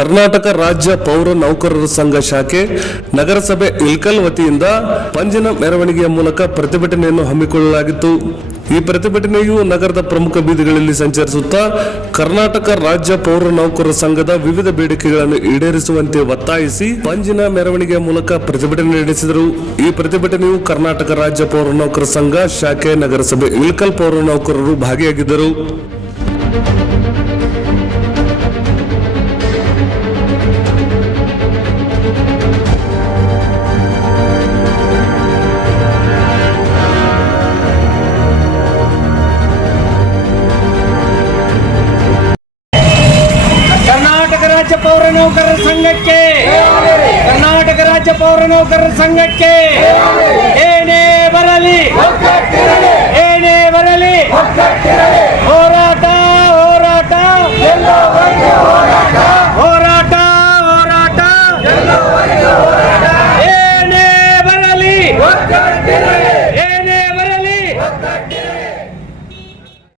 ಕರ್ನಾಟಕ ರಾಜ್ಯ ಪೌರ ನೌಕರರ ಸಂಘ ಶಾಖೆ ನಗರಸಭೆ ಇಲ್ಕಲ್ ವತಿಯಿಂದ ಪಂಜಿನ ಮೆರವಣಿಗೆಯ ಮೂಲಕ ಪ್ರತಿಭಟನೆಯನ್ನು ಹಮ್ಮಿಕೊಳ್ಳಲಾಗಿತ್ತು. ಈ ಪ್ರತಿಭಟನೆಯು ನಗರದ ಪ್ರಮುಖ ಬೀದಿಗಳಲ್ಲಿ ಸಂಚರಿಸುತ್ತಾ ಕರ್ನಾಟಕ ರಾಜ್ಯ ಪೌರ ನೌಕರರ ಸಂಘದ ವಿವಿಧ ಬೇಡಿಕೆಗಳನ್ನು ಈಡೇರಿಸುವಂತೆ ಒತ್ತಾಯಿಸಿ ಪಂಜಿನ ಮೆರವಣಿಗೆಯ ಮೂಲಕ ಪ್ರತಿಭಟನೆ ನಡೆಸಿದರು. ಈ ಪ್ರತಿಭಟನೆಯು ಕರ್ನಾಟಕ ರಾಜ್ಯ ಪೌರ ನೌಕರ ಸಂಘ, ಶಾಖೆ, ನಗರಸಭೆ ಇಲ್ಕಲ್ ಪೌರ ನೌಕರರು ಭಾಗಿಯಾಗಿದ್ದರು. ರಾಜ್ಯ ಪೌರ ನೌಕರರ ಸಂಘಕ್ಕೆ. ಕರ್ನಾಟಕ ರಾಜ್ಯ ಪೌರ ನೌಕರರ ಸಂಘಕ್ಕೆ. ಏನೇ ಬರಲಿ ಏನೇ ಬರಲಿ, ಹೋರಾಟ ಹೋರಾಟ. ಹೋರಾಟ ಹೋರಾಟ. ಏನೇ ಬರಲಿ